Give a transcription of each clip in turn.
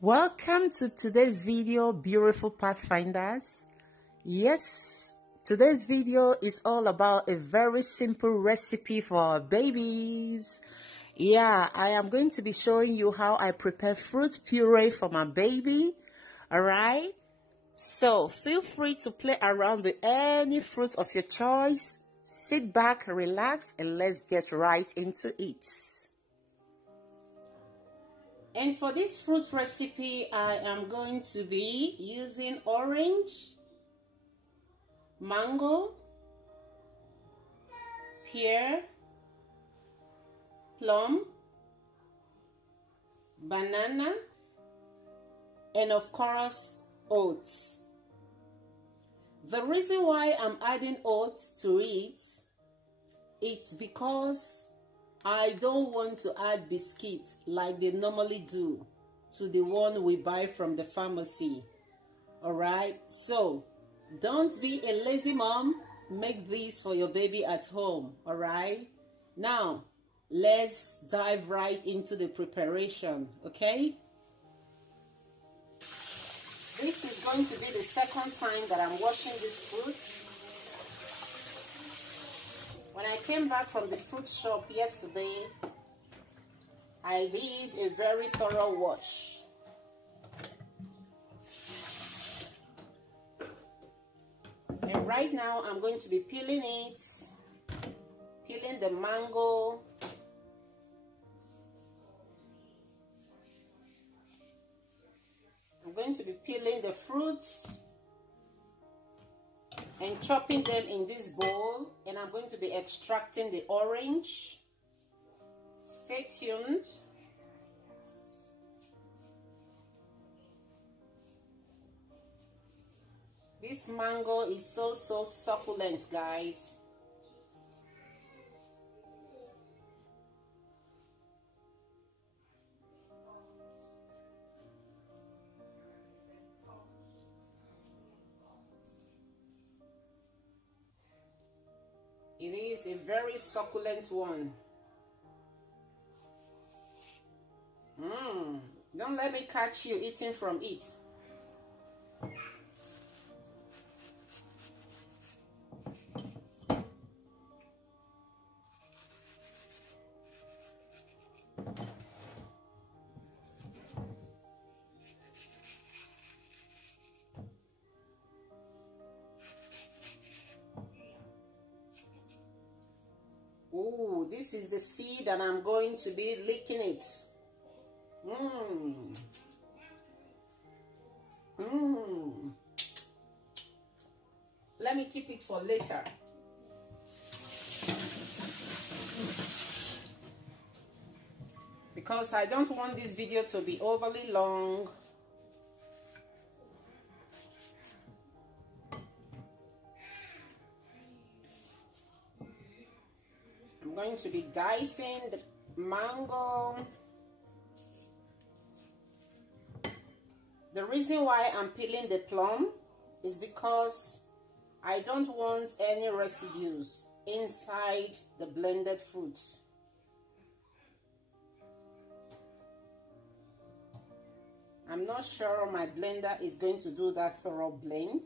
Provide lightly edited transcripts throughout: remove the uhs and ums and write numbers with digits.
Welcome to today's video, beautiful pathfinders. Yes, today's video is all about a very simple recipe for our babies. Yeah, I am going to be showing you how I prepare fruit puree for my baby. All right, so feel free to play around with any fruit of your choice. Sit back, relax, and let's get right into it. And for this fruit recipe, I am going to be using orange, mango, pear, plum, banana, and of course, oats. The reason why I'm adding oats to it, it's because I don't want to add biscuits like they normally do to the one we buy from the pharmacy. Alright, so don't be a lazy mom. Make this for your baby at home. Alright, now let's dive right into the preparation. Okay, this is going to be the second time that I'm washing this fruit. When I came back from the fruit shop yesterday, I did a very thorough wash. And right now I'm going to be peeling it, peeling the mango, I'm going to be peeling the fruits and chopping them in this bowl, and I'm going to be extracting the orange. Stay tuned. This mango is so succulent, guys. It is a very succulent one. Don't let me catch you eating from it. Oh, this is the seed and I'm going to be licking it. Let me keep it for later. Because I don't want this video to be overly long. I'm going to be dicing the mango. The reason why I'm peeling the plum is because I don't want any residues inside the blended fruits. I'm not sure my blender is going to do that thorough blend.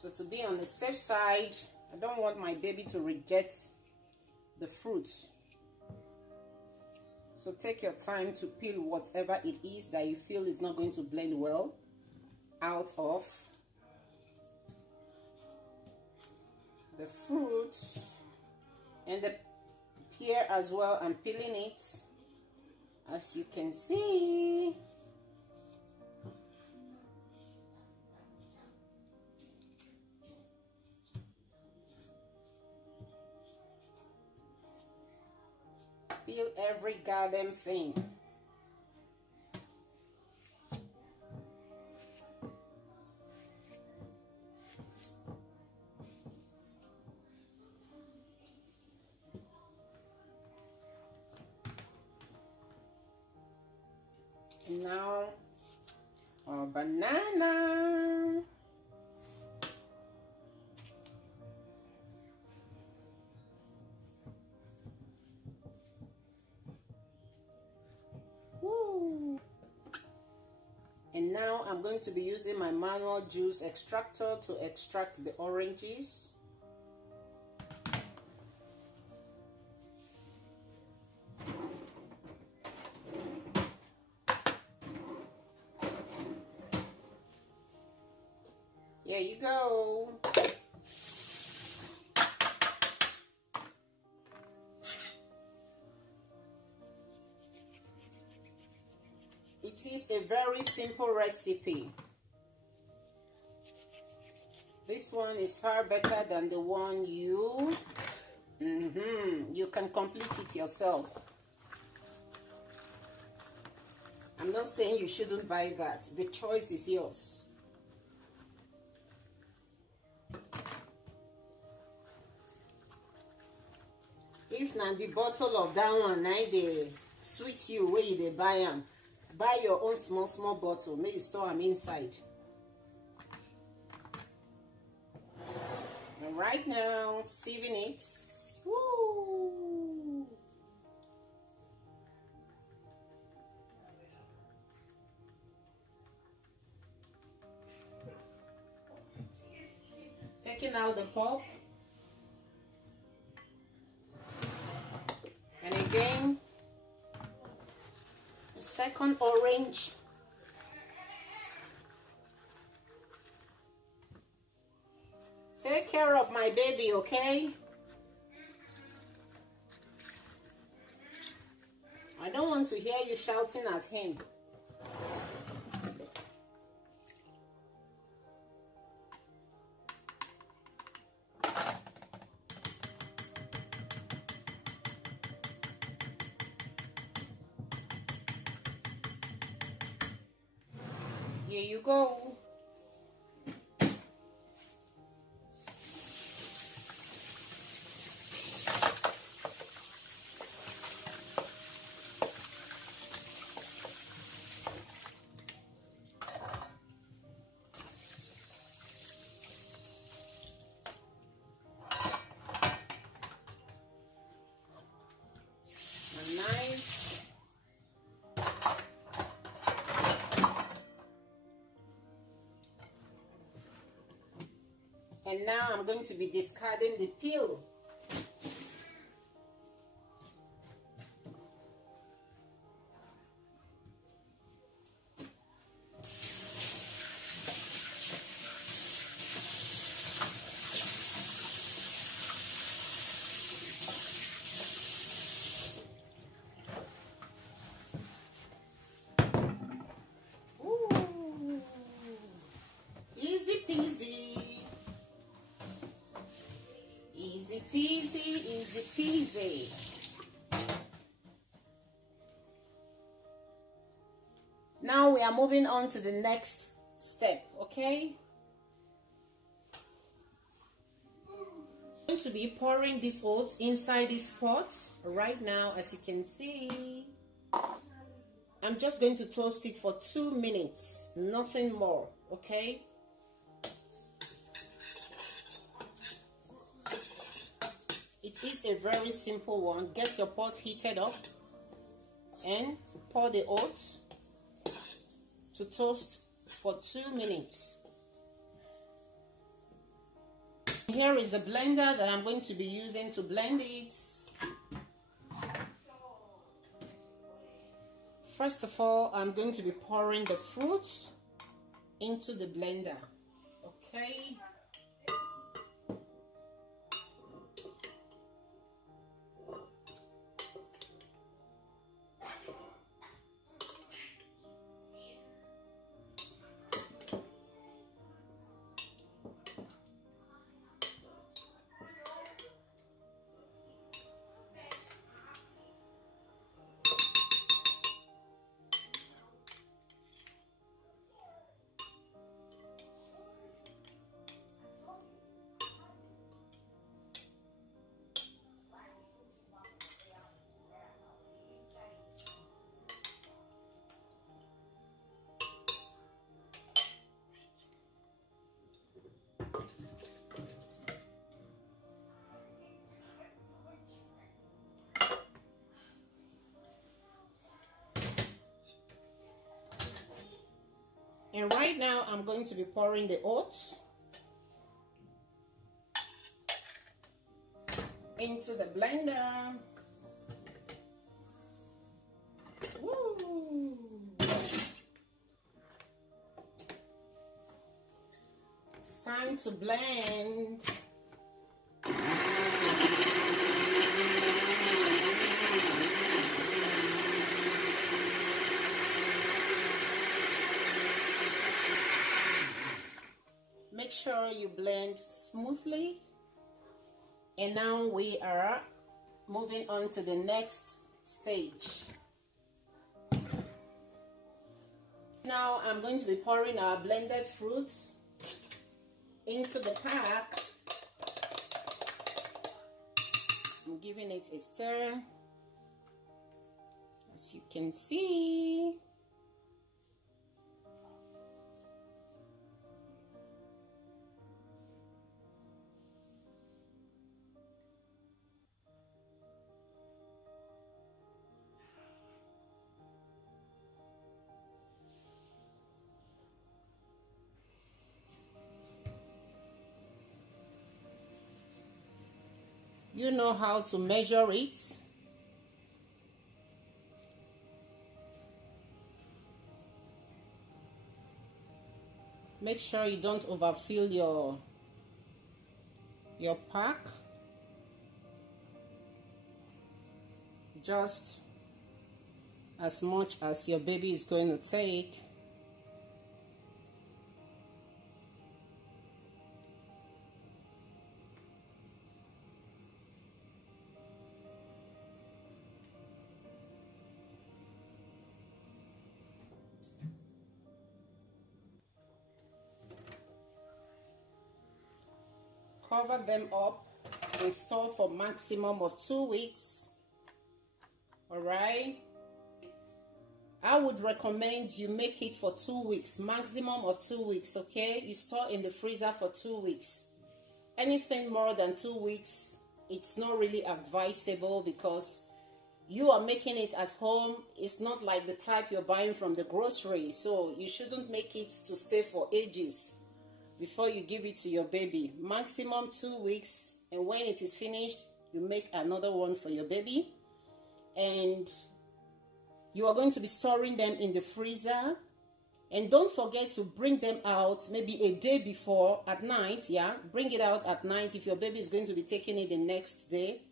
So to be on the safe side, I don't want my baby to reject the fruits. So take your time to peel whatever it is that you feel is not going to blend well out of the fruits. And the pear as well, I'm peeling it, as you can see. Peel every goddamn thing. And now our banana. I'm going to be using my manual juice extractor to extract the oranges. Here you go. It is a very simple recipe. This one is far better than the one you can complete it yourself. I'm not saying you shouldn't buy that. The choice is yours. If na the bottle of that one, they sweet you where you buy them. Buy your own small bottle. Make you store them inside. And right now, sieving it. Woo! Taking out the pulp. And again, the second orange. Take care of my baby, okay? I don't want to hear you shouting at him. Here you go. And now I'm going to be discarding the peel. Ooh. Easy peasy. Easy peasy, easy peasy. Now we are moving on to the next step, okay? I'm going to be pouring this oats inside this pot right now. As you can see, I'm just going to toast it for 2 minutes, nothing more, okay? It is a very simple one. Get your pot heated up and pour the oats to toast for 2 minutes. Here is the blender that I'm going to be using to blend it. First of all, I'm going to be pouring the fruits into the blender, okay? And right now I'm going to be pouring the oats into the blender. Woo. It's time to blend. Make sure you blend smoothly. And now we are moving on to the next stage. Now I'm going to be pouring our blended fruits into the pack. I'm giving it a stir, as you can see. You know how to measure it. Make sure you don't overfill your pack. Just as much as your baby is going to take. Cover them up and store for maximum of 2 weeks. All right, I would recommend you make it for 2 weeks, maximum of 2 weeks. Okay, you store in the freezer for 2 weeks. Anything more than 2 weeks, it's not really advisable, because you are making it at home. It's not like the type you're buying from the grocery, so you shouldn't make it to stay for ages before you give it to your baby. Maximum 2 weeks, and when it is finished, you make another one for your baby. And you are going to be storing them in the freezer. And don't forget to bring them out maybe a day before at night. Yeah, bring it out at night if your baby is going to be taking it the next day,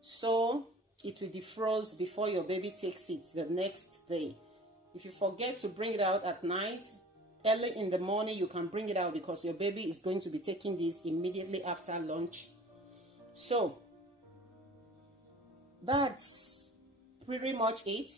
so it will defrost before your baby takes it the next day. If you forget to bring it out at night, early in the morning you can bring it out, because your baby is going to be taking this immediately after lunch. So that's pretty much it.